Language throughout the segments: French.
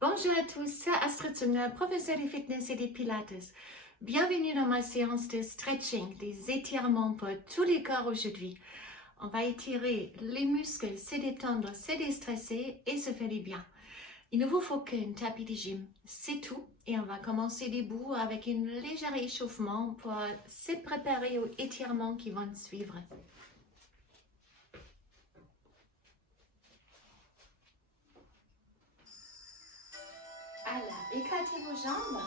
Bonjour à tous, c'est Astrid Züngler, professeure de fitness et de pilates. Bienvenue dans ma séance de stretching, des étirements pour tous les corps aujourd'hui. On va étirer les muscles, se détendre, se déstresser et se faire du bien. Il ne vous faut qu'un tapis de gym, c'est tout. Et on va commencer debout avec un léger échauffement pour se préparer aux étirements qui vont suivre. Alors, écartez vos jambes.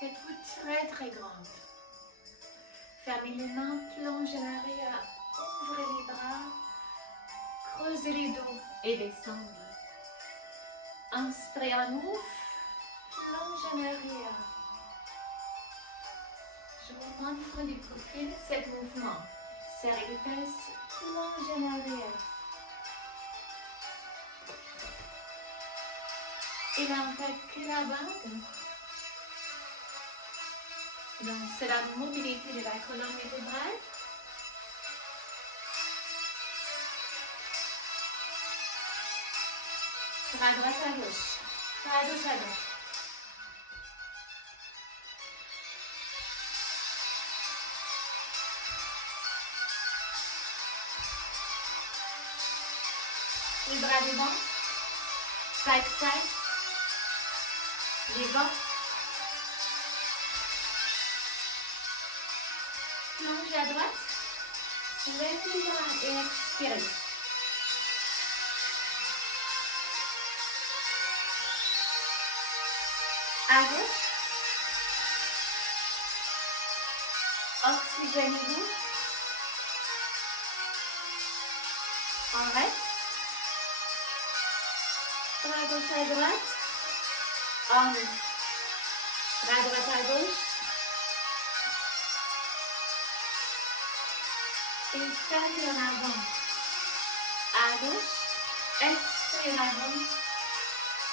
Faites-vous très grande. Fermez les mains, plongez en arrière, ouvrez les bras, creusez les dos et descendez. Inspirez un ouf, plongez en arrière. Je vous montre du profil cet mouvement. Serrez les fesses, plongez en arrière. Et là, on fait que la vague. Donc, c'est la mobilité de la colonne vertébrale. À droite, à gauche. À gauche, à gauche. Les bras devant. Side, side. Devant. Plongez à droite. Levez les bras et expirez. À gauche. Oxygénez-vous. On reste. À gauche, à droite. On ouvre. À droite, à gauche. Et serrez en avant. À gauche. Expirez en avant.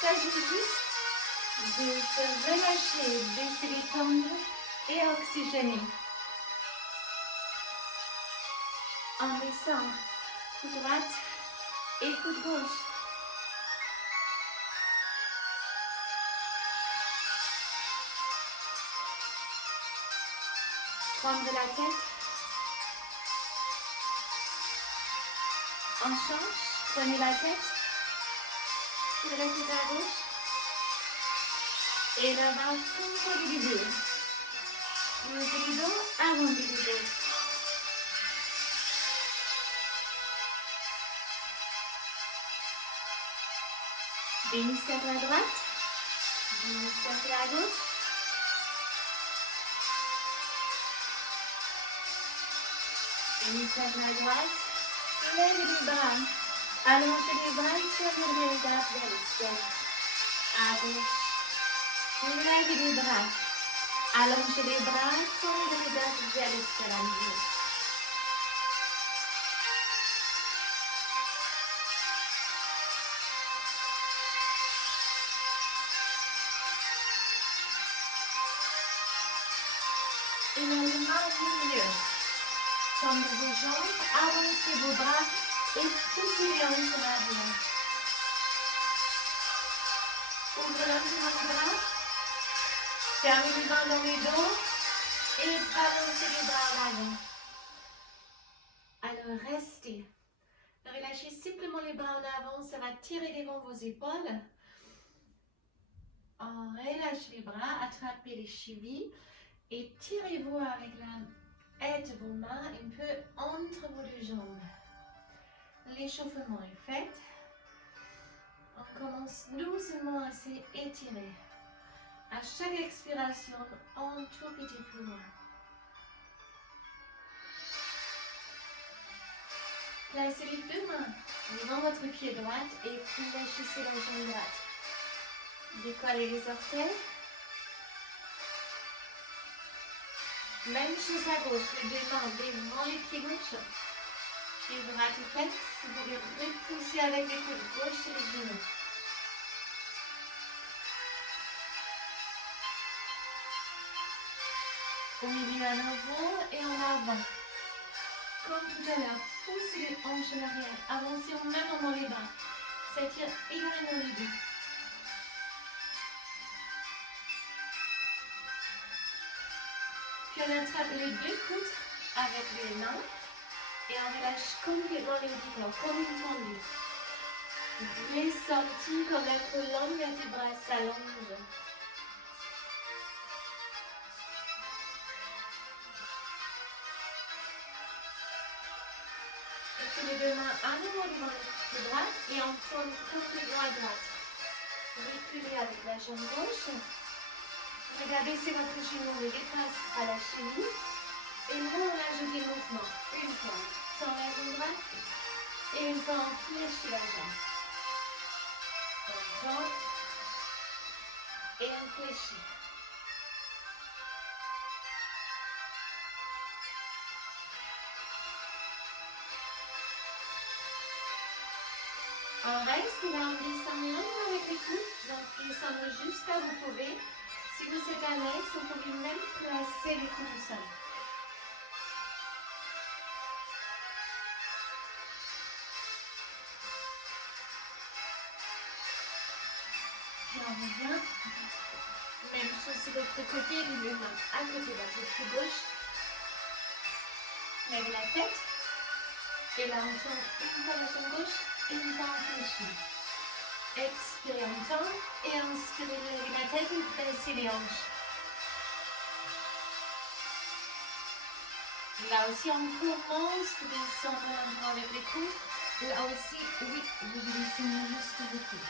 S'agit juste de se relâcher, de se détendre et oxygéner. On descend. Coup droite et coup de gauche. Prendre la tête. On change. Prenez la tête. Sur la tête à gauche. Et le bras contre le dos. Levez le dos, arrondissez le dos. Demi-cercle à droite. Demi-cercle à gauche. Demi-cercle à droite. Levez les bras. Allongez les bras et tirez les regards vers le ciel. À gauche. Levez les bras. Allongez les bras, tournez le regard vers le ciel à nouveau. Et les mains au milieu. Tendez vos jambes, avancez vos bras et poussez les hanches en avant. Ouvrez lentement les bras. Fermez les mains dans les dos et balancez les bras en avant. Alors restez. Relâchez simplement les bras en avant, ça va tirer devant vos épaules. On relâche les bras, attrapez les chevilles et tirez-vous avec la aide de vos mains un peu entre vos deux jambes. L'échauffement est fait. On commence doucement à s'étirer. À chaque expiration, un tout petit peu loin. Placez les deux mains devant votre pied droit et fléchissez la jambe droite. Décollez les orteils. Même chose à gauche, les deux mains devant les pieds gauche. Pied droit est fait. Vous pouvez repousser avec les coudes gauche et les genoux. Au milieu à nouveau et en avant. Comme tout à l'heure, poussez les hanches en arrière. Avancez au même moment les bras. s'étire également les deux. Puis on attrape les deux coudes avec les mains et on relâche complètement les deux corps, comme une pendule. Vous pouvez sentir comme la colonne vertébrale s'allonge. Et puis les deux mains à nouveau devant le bras et on tourne complètement à droite. Reculez avec la jambe gauche. Regardez si votre genou le dépasse à la cheville. Et nous on ajoute des mouvements. Une fois, sans la jambe droite. Et une fois, on fléchit la jambe. On tourne. Et on fléchit. On reste là, on descend lentement avec les coudes. Donc, descendez jusqu'à où vous pouvez. Si vous êtes à l'aise, vous pouvez même placer les coudes au sol. Puis on revient. Même chose sur l'autre côté, les mains à côté de la tête gauche. Lève la tête. Et là, on tourne une fois la jambe gauche et une fois on fléchit. Expirez, on tourne et inspirez, levez la tête et baissez les hanches. Là aussi, on commence à descendre avec les coudes. Là aussi, oui, vous descendez jusqu'au coude.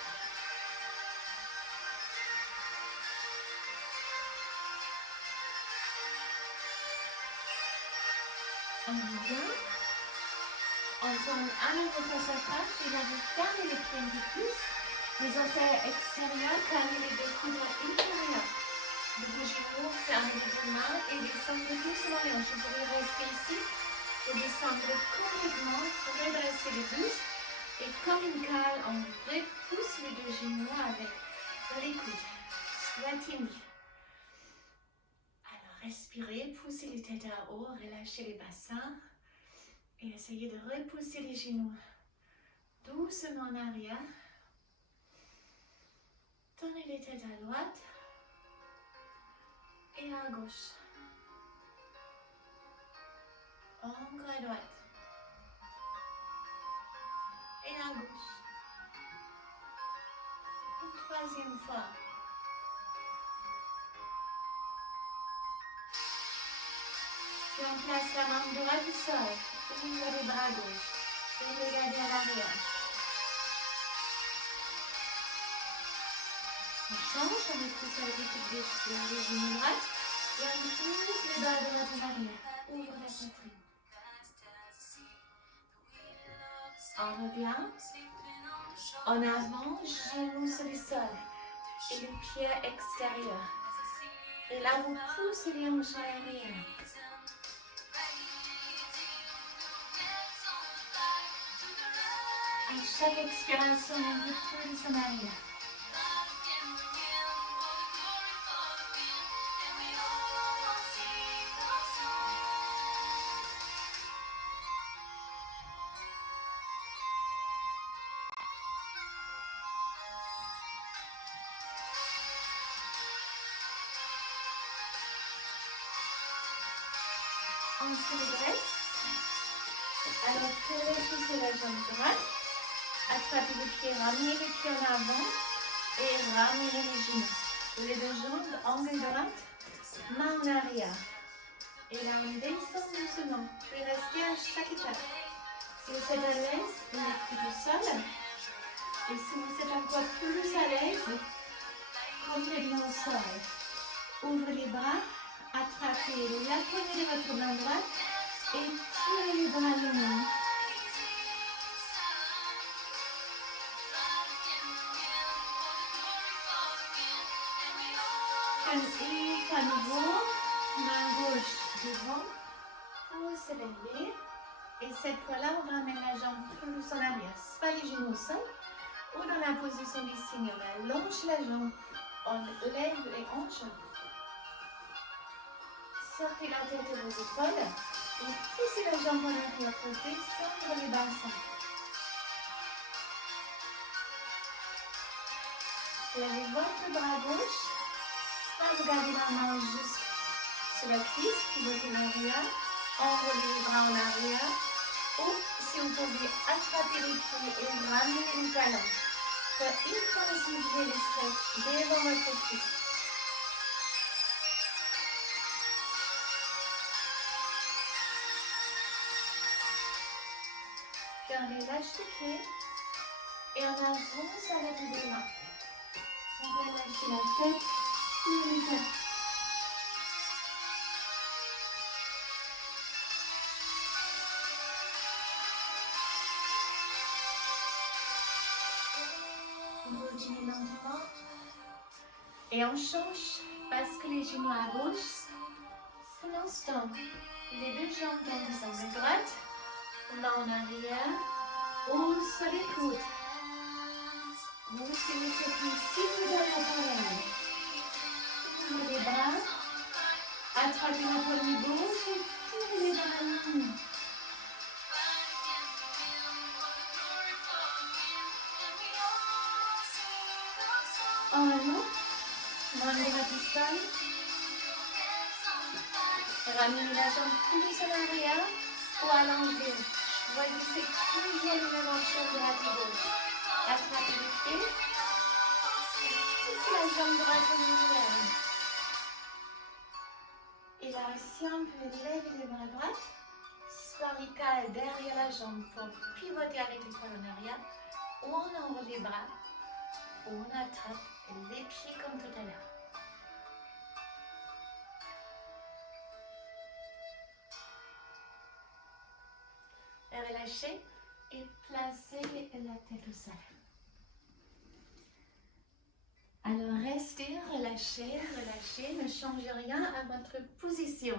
On revient. On tourne à nouveau face à face. Et là, vous fermez les pieds un peu plus. Les orteils extérieurs, calmez les deux coudes intérieurs. De vos genoux, fermez les deux mains et descendez doucement les hanches. Vous pouvez rester ici et descendre complètement, redresser les bustes. Et comme une cale, on repousse les deux genoux avec les coudes. Squatting. Alors, respirez, poussez les têtes à haut, relâchez les bassins. Et essayez de repousser les genoux doucement en arrière. Tournez les têtes à droite et à gauche. Encore à droite et à gauche. Une troisième fois. Puis on place la main droite du sol. Ouvrez les bras gauche et regardez à l'arrière. On change, on repousse avec les coudes gauche les genoux droite et on pousse les bras droits en arrière. Ouvre la poitrine. On revient. En avant, genoux sur le sol et les pieds extérieurs. Et là, vous poussez les hanches en arrière. À chaque expiration, on repousse en arrière. On se redresse. Alors, fléchissez la jambe droite. Attrapez les pieds, ramenez les pieds en avant et ramenez les genoux. Les deux jambes, angle droite, main en arrière. Et là, on descend doucement. Puis restez à chaque étape. Si vous êtes à l'aise, vous mettez du sol. Et si vous êtes encore plus à l'aise, complètement au sol. Ouvrez les bras, attrapez la poignée de votre main droite et tirez les bras à la main. Et à nouveau, main gauche devant pour se lever. Et cette fois-là, on ramène la jambe plus en arrière. Pas les genoux au sol ou dans la position du signe. On allonge la jambe, on lève les hanches. Sortez la tête de vos épaules et poussez la jambe en arrière pour descendre les bassins. Levez votre bras gauche. Là, vous gardez la main juste sur la cuisse, pivotez l'arrière. Enroulez les bras en arrière. Ou si vous pouvez attraper les pieds et ramener les talons. Une fois soulever les stretch devant votre cuisse. Puis on relâche les pieds et on avance avec les mains. On va lâcher la tête sur les tapis. On continue lentement. Et on change parce que les genoux à gauche. Pour l'instant, les deux jambes dans les droite. Main en arrière. Ou sur les coudes. Vous, si vous faites ici, vous allez l'appareil. Ouvrez les bras. Attrapez la poignée gauche et tirez les bras. En avant. Main droite du sol. Ramenez la jambe plus sur l'arrière ou à l'enlever. Choisissez toujours le même option droite et gauche. Attrapez les pieds. Poussez la jambe droite au milieu. Et là aussi, on peut lever les bras droits. Cervicale derrière la jambe pour pivoter avec les poings en arrière. Ou on enroule les bras. Ou on attrape les pieds comme tout à l'heure. Relâchez et placez la tête au sol. Alors restez, relâchez, relâchez, ne changez rien à votre position.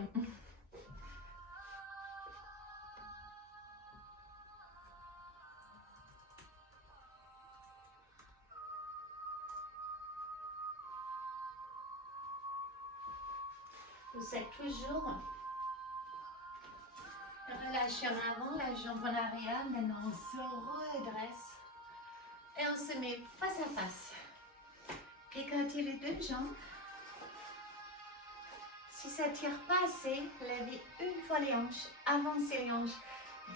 Vous êtes toujours relâchez en avant, la jambe en arrière. Maintenant, on se redresse et on se met face à face. Écartez les deux jambes. Si ça ne tire pas assez, levez une fois les hanches, avancez les hanches,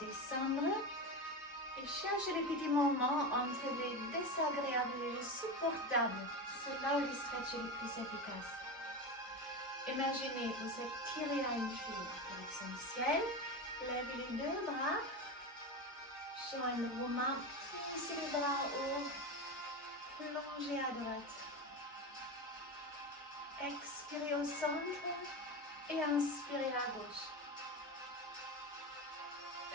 descendre et cherchez les petits moments entre les désagréables et les supportables. C'est là où le stretch est le plus efficace. Imaginez, vous êtes tiré à une file, direction du ciel. Levez les deux bras, joignez vos mains, poussez les bras haut, plongez à droite. Expirez au centre et inspirez à gauche.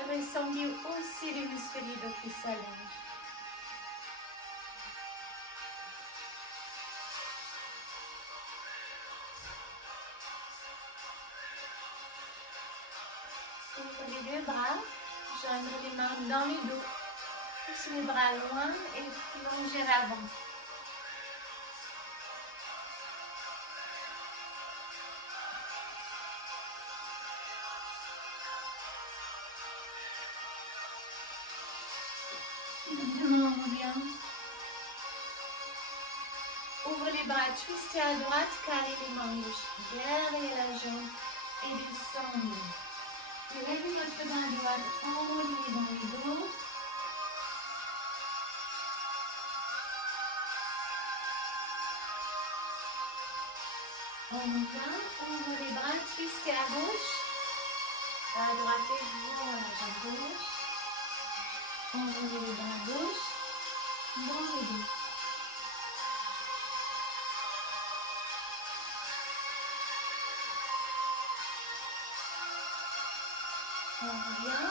Ressentez aussi les muscles du dos qui s'allongent. Ouvrez les deux bras, joignez les mains dans le dos, poussez les bras loin et plongez l'avant. Maintenant, on revient. Ouvrez les bras, twistez à droite, calez les mains gauche derrière la jambe et descendez. Levez votre main droite, enroulez dans le dos. On revient, ouvrez les bras, twistez à gauche, à droite et voilà la jambe gauche. Enroulez les bras gauche, dans le dos. On revient.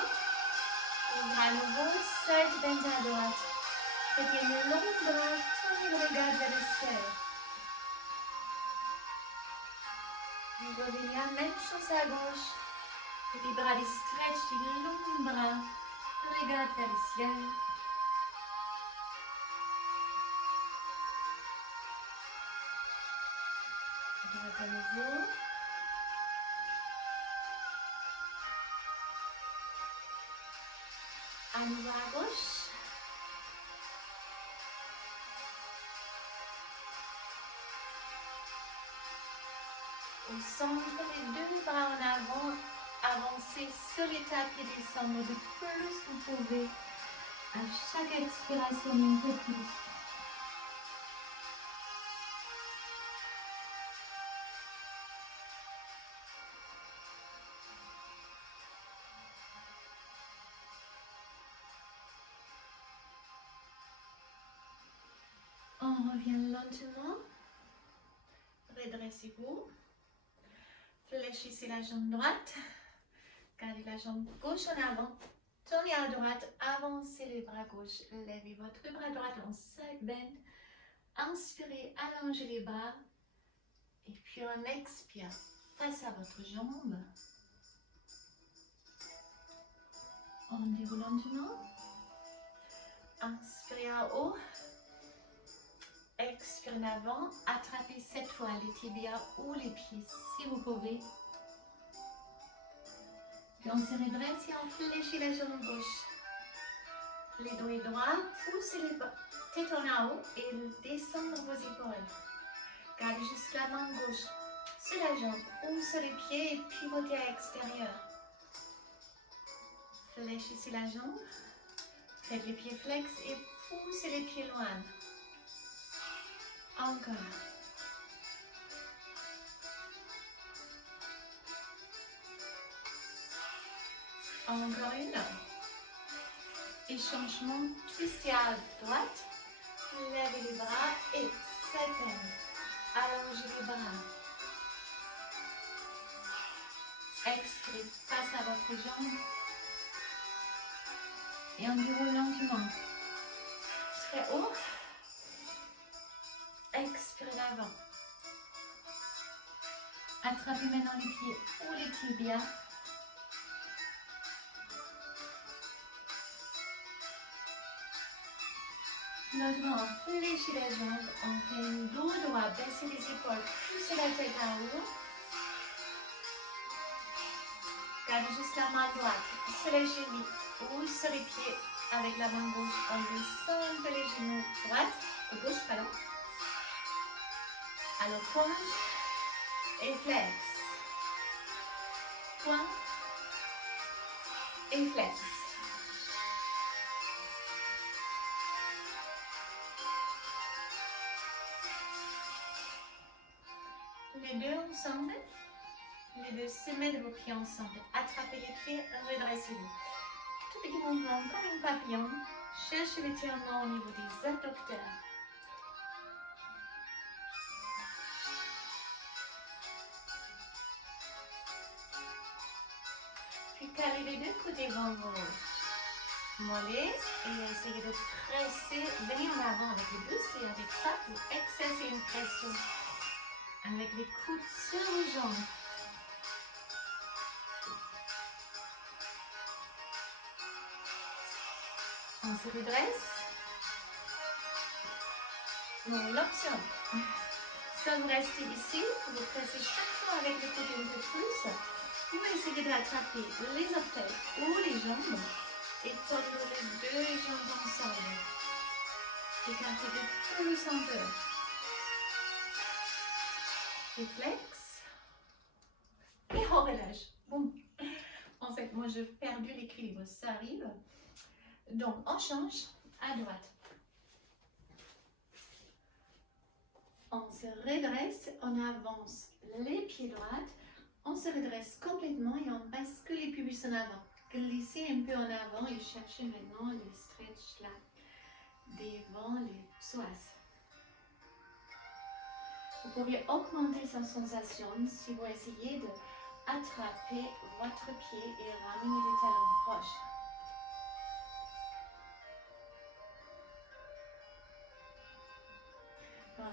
Ouvre à nouveau, side bend à droite. Faites une longue bras, tournez le regard vers le ciel. Vous revenez, même chose à gauche. Petit bras de stretch, une longue bras. Regarde vers le ciel. Droite à nouveau. À nouveau à gauche. Au centre, les deux bras en avant. Avancez sur les tapis, descendre le plus que vous pouvez. À chaque expiration, un peu plus. On revient lentement. Redressez-vous. Fléchissez la jambe droite. Gardez la jambe gauche en avant. Tournez à droite. Avancez les bras gauches. Levez votre bras droit en side bend. Inspirez, allongez les bras. Et puis on expire face à votre jambe. On déroule lentement. Inspirez en haut. Expirez en avant. Attrapez cette fois les tibias ou les pieds si vous pouvez. Puis on se redresse et on fléchit la jambe gauche. Les doigts droits, poussez les têtes en haut et descendez vos épaules. Gardez juste la main gauche sur la jambe ou sur les pieds et pivotez à l'extérieur. Fléchissez la jambe. Faites les pieds flex et poussez les pieds loin. Encore. Encore une. Et changement, twistez à droite. Levez les bras et second. Allongez les bras. Expirez face à votre jambe. Et on déroule lentement. Très haut. Expirez l'avant. Attrapez maintenant les pieds ou les tibias. Maintenant, fléchez les jambes. On fait un dos droit. Baissez les épaules. Poussez la tête en haut. Gardez juste la main droite sur les genoux ou sur les pieds avec la main gauche. On descend un peu les genoux gauche, pardon. Alors, point et flex. Point et flex. Les deux ensemble. Les deux sommets de vos pieds ensemble. Attrapez les pieds, redressez-vous. Tout petit mouvement comme une papillon. Cherchez l'étirement au niveau des adducteurs. Puis carrez les deux côtés vers vos mollets et essayez de presser, venir en avant avec le buste et avec ça, vous exercez une pression avec les coudes sur vos jambes. On se redresse. Non, l'option. Si vous restez ici, vous pressez chaque fois avec le côté un peu plus. Vous essayez d'attraper les orteils ou les jambes et tendre les deux jambes ensemble. Écartez de plus en peu. Et flex. Et on relâche. Bon. En fait, moi, j'ai perdu l'équilibre. Ça arrive. Donc, on change à droite. On se redresse, on avance les pieds droits. On se redresse complètement et on bascule les pubis en avant. Glissez un peu en avant et cherchez maintenant les stretch là, devant les psoas. Vous pouvez augmenter sa sensation si vous essayez d'attraper votre pied et ramener les talons proches.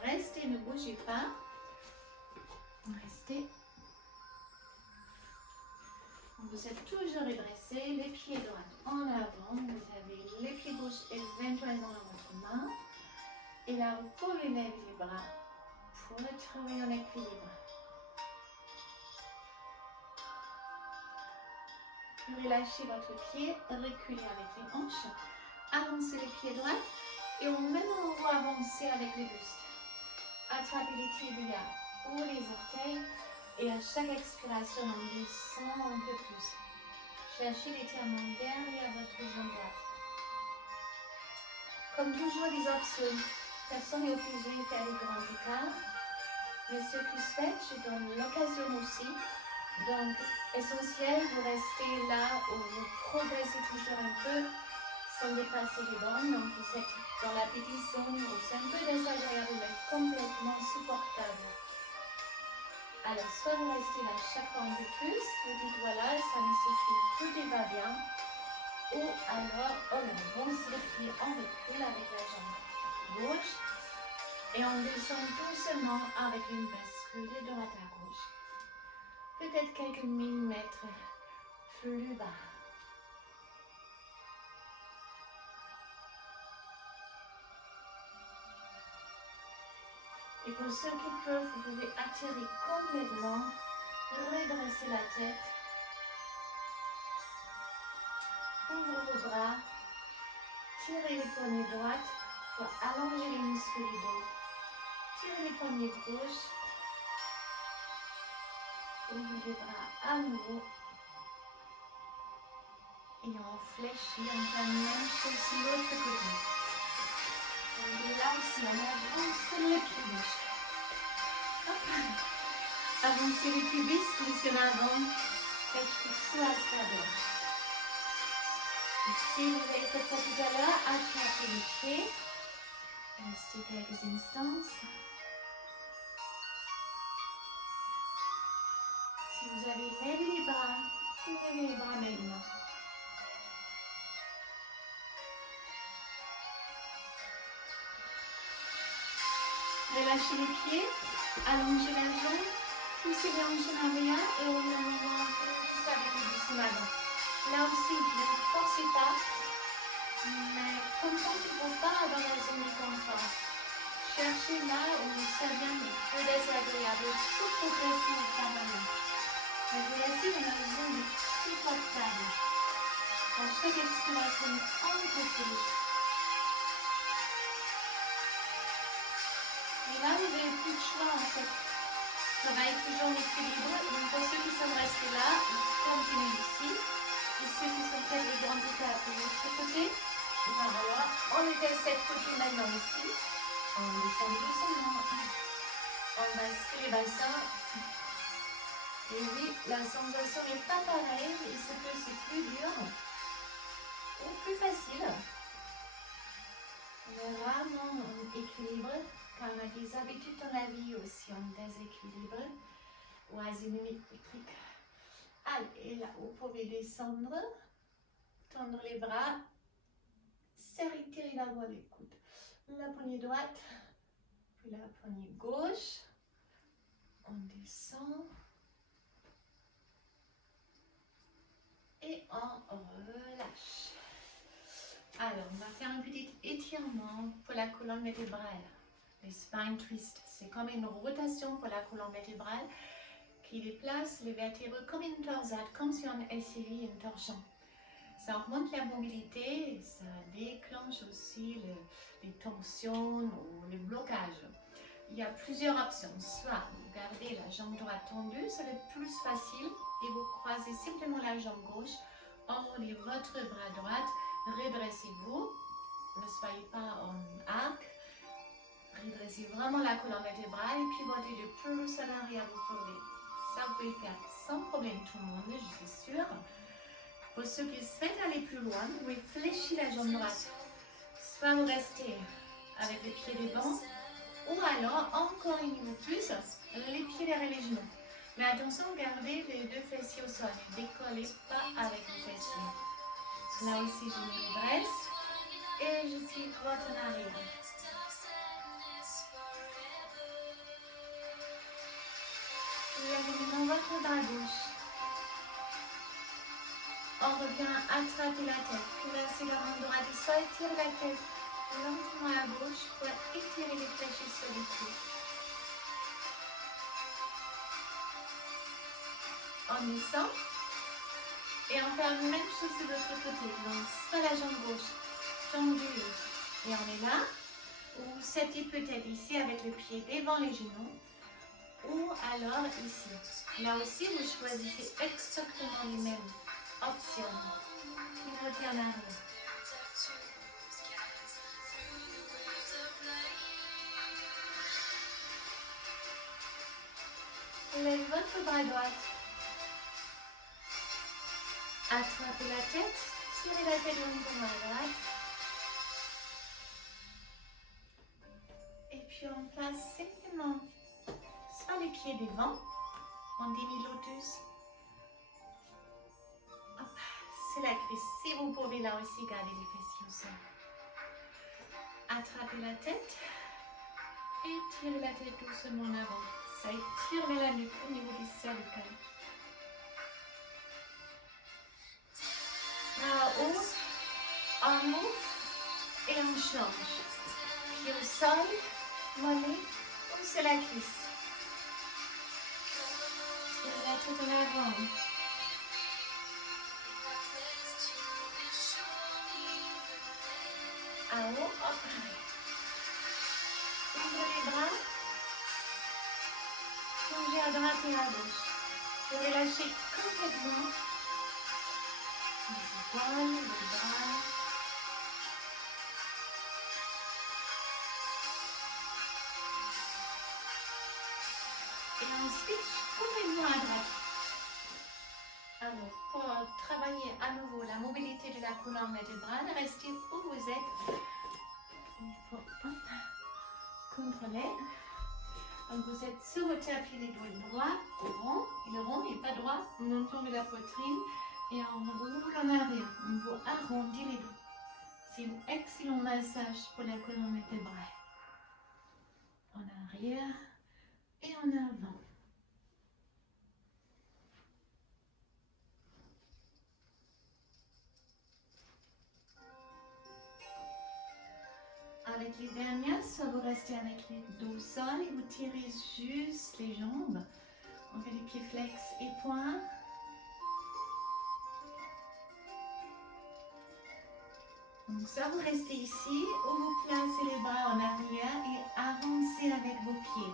Restez, ne bougez pas. Restez. Vous êtes toujours redressé, les pieds droits en avant. Vous avez les pieds gauches éventuellement dans votre main. Et là, vous pouvez lever les bras pour retrouver un équilibre. Puis relâchez votre pied, reculez avec les hanches. Avancez les pieds droits. Et au même moment, vous avancez avec les bustes. Attrapez les tibias ou les orteils. Et à chaque expiration, on descend un peu plus. Cherchez l'étirement derrière votre jambe droite. Comme toujours, les options. Personne n'est obligé de faire des grands écarts. Mais ceux qui souhaitent, je donne l'occasion aussi. Donc, essentiel, vous restez là où vous progressez toujours un peu sans dépasser les bandes. Donc, vous êtes dans la petite zone où c'est un peu désagréable, mais complètement supportable. Alors, soit vous restez là chaque fois un peu plus, vous dites voilà, ça me suffit, tout va bien. Ou alors, on avance le pied en recul avec la jambe gauche. Et on descend doucement avec une bascule de droite à gauche. Peut-être quelques millimètres plus bas. Et pour ceux qui peuvent, vous pouvez attirer complètement, redresser la tête. Ouvrez vos bras, tirez les poignets droites pour allonger les muscles du dos. Tirez les poignets gauche. Ouvrez les bras à nouveau. Et on fléchit, on fait la même chose sur l'autre côté. On est là aussi, on avance le pubis. Avancez le pubis, plus en avant. Faites tout à travers. Si vous avez fait ça tout à l'heure, attrapez les pieds. Restez quelques instants. Si vous avez levé les bras, levez les bras maintenant. Relâchez les pieds, allongez la jambe, poussez les hanches en arrière et on va pousser avec le doucement. Là aussi, ne forcez pas, mais comme ça, tu ne peux pas dans la zone de confort. Cherchez là où ça devient un peu désagréable, tout progressif permanent. Mais vous laissez dans la zone supportable. À chaque expiration, un peu plus. Et là, vous n'avez plus de choix en fait. Travaillez toujours en équilibre. Donc pour ceux qui sont restés là, continuez ici. Et ceux qui sont faits des grands écarts de l'autre côté, voilà, on est à cette côté maintenant ici. On descend doucement. On bascule les bassins. Et oui, la sensation n'est pas pareille. Il se peut que c'est plus dur ou plus facile. On est rarement en équilibre, car on a des habitudes dans la vie aussi en déséquilibre ou asymétrique. Allez, et là, vous pouvez descendre, tendre les bras, serrer, tirer la voie des coudes. La poignée droite, puis la poignée gauche. On descend. Et on relâche. Alors, on va faire un petit étirement pour la colonne vertébrale. Le spine twist, c'est comme une rotation pour la colonne vertébrale qui déplace les vertèbres comme une torsade, comme si on essayait une torsion. Ça augmente la mobilité, ça déclenche aussi les tensions ou le blocage. Il y a plusieurs options. Soit vous gardez la jambe droite tendue, c'est le plus facile, et vous croisez simplement la jambe gauche, enroulez votre bras droit, redressez-vous, ne soyez pas en arc, redressez vraiment la colonne vertébrale et pivotez de plus en arrière vous pouvez. Ça vous pouvez faire sans problème tout le monde, je suis sûre. Pour ceux qui souhaitent aller plus loin, vous pouvez fléchir la jambe droite. Soit vous restez avec les pieds devant, ou alors encore une niveau plus, les pieds derrière les genoux. Mais attention, gardez les deux fessiers au sol. Ne décollez pas avec les fessiers. Là aussi, je me dresse et je suis droite en arrière. Levez maintenant votre bras gauche. On revient attraper la tête. Placez la main droite et soit étirez la tête lentement à gauche pour étirer les fléchis sur les pieds. On descend et on fait la même chose de l'autre côté. Donc, soit la jambe gauche tendue et on est là, ou cette peut-être ici avec le pied devant les genoux, ou alors ici. Là aussi, vous choisissez exactement les mêmes options. Pivotez en arrière. Levez votre bras droit. Attrapez la tête. Tirez la tête longuement à droite. Et puis on place simplement soit les pieds devant, en demi-lotus. C'est la cuisse. Si vous pouvez là aussi garder les fessiers au sol. Attrapez la tête et tirez la tête doucement en avant. Ça étire la nuque au niveau du cervical. Bras haut, en haut et on change. Pied au sol, mollet ou c'est la cuisse. Tirez la tête en avant. En haut, hop. Ouvrez les bras. Changez à droite et à gauche. Vous relâchez complètement. Les épaules, les bras. Et ensuite, complètement à droite. Alors, pour travailler à nouveau la mobilité de la colonne vertébrale, restez où vous êtes. Il faut contrôler. Donc vous êtes sur le tapis, les doigts droits, rond, il est rond, il n'est pas droit, on monte la poitrine et on roule en arrière. On vous arrondit les dos. C'est un excellent massage pour la colonne vertébrale. En arrière et en avant. Avec les dernières, soit vous restez avec les dos au sol et vous tirez juste les jambes. On fait les pieds flex et points. Donc soit vous restez ici ou vous placez les bras en arrière et avancez avec vos pieds.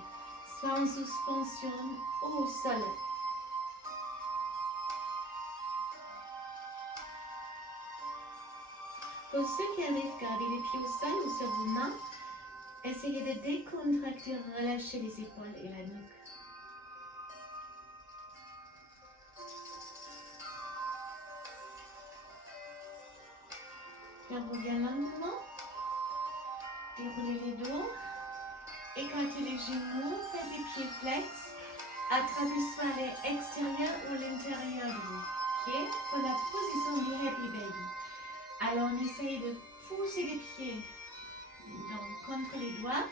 Soit en suspension ou au sol. Pour ceux qui arrivent à garder les pieds au sol ou sur vos mains, essayez de décontracter, relâcher les épaules et la nuque. Et on revient lentement. Déroulez les dos. Écartez les genoux. Faites les pieds flex. Attrapez soit l'extérieur ou l'intérieur de vos pieds pour la position du Happy Baby. Alors on essaye de pousser les pieds donc, contre les doigts.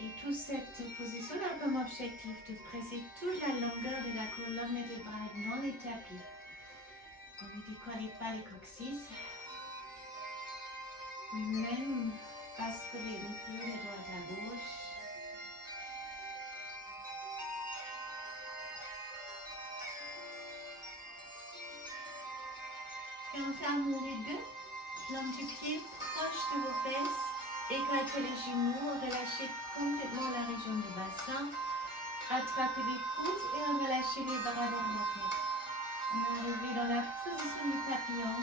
Et toute cette position a comme objectif de presser toute la longueur de la colonne vertébrale dans les tapis. On ne décolle pas les coccyx. Même basculer un peu les doigts à la gauche. Et on ferme les deux. Plante du pied proche de vos fesses. Écartez les genoux, relâchez complètement la région du bassin. Attrapez les coudes et relâchez les bras derrière la tête. On est arrivé dans la position du papillon.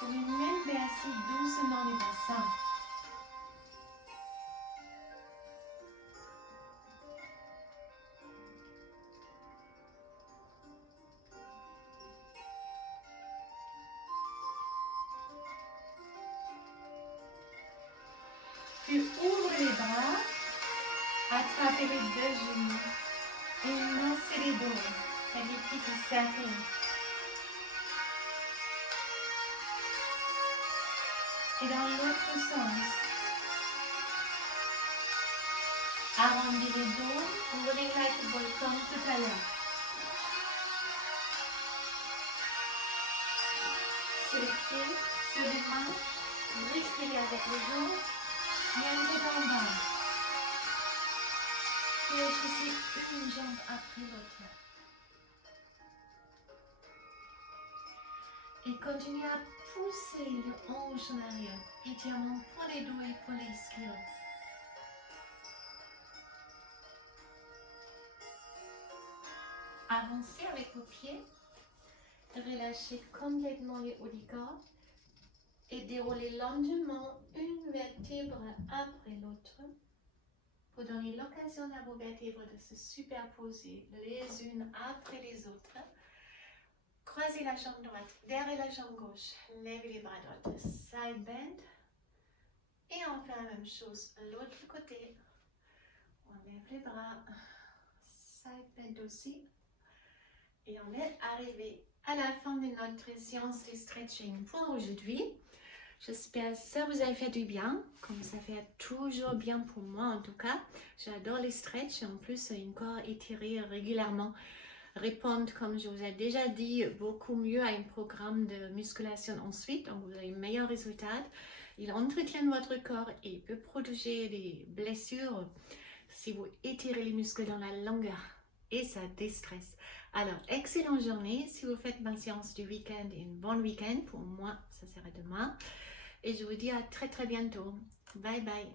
Vous pouvez même verser doucement les bassins. Puis ouvrez les bras, attrapez les deux genoux et massez les dos. Faites des petits cercles. Et dans l'autre sens, arrondissez les dos, ouvrez la épaule comme tout à l'heure. Sur les pieds, sur les mains, respirez avec les jambes. Bien en bas. Fléchissez une jambe après l'autre. Et continuez à pousser le hanche en arrière. Étirement pour les dos et pour les ischios. Avancez avec vos pieds. Relâchez complètement les hauts du corps. Et déroulez lentement une vertèbre après l'autre pour donner l'occasion à vos vertèbres de se superposer les unes après les autres. Croisez la jambe droite derrière la jambe gauche. Levez les bras droits. Side bend. Et on fait la même chose l'autre côté. On lève les bras. Side bend aussi. Et on est arrivé à la fin de notre séance de stretching pour aujourd'hui. J'espère que ça vous a fait du bien, comme ça fait toujours bien pour moi en tout cas. J'adore les stretch, en plus un corps étiré régulièrement répondre, comme je vous ai déjà dit, beaucoup mieux à un programme de musculation ensuite, donc vous avez un meilleur résultat. Il entretient votre corps et peut protéger des blessures si vous étirez les muscles dans la longueur et ça déstresse. Alors, excellente journée. Si vous faites ma séance du week-end et une bonne week-end, pour moi, ça sera demain. Et je vous dis à très très bientôt. Bye bye.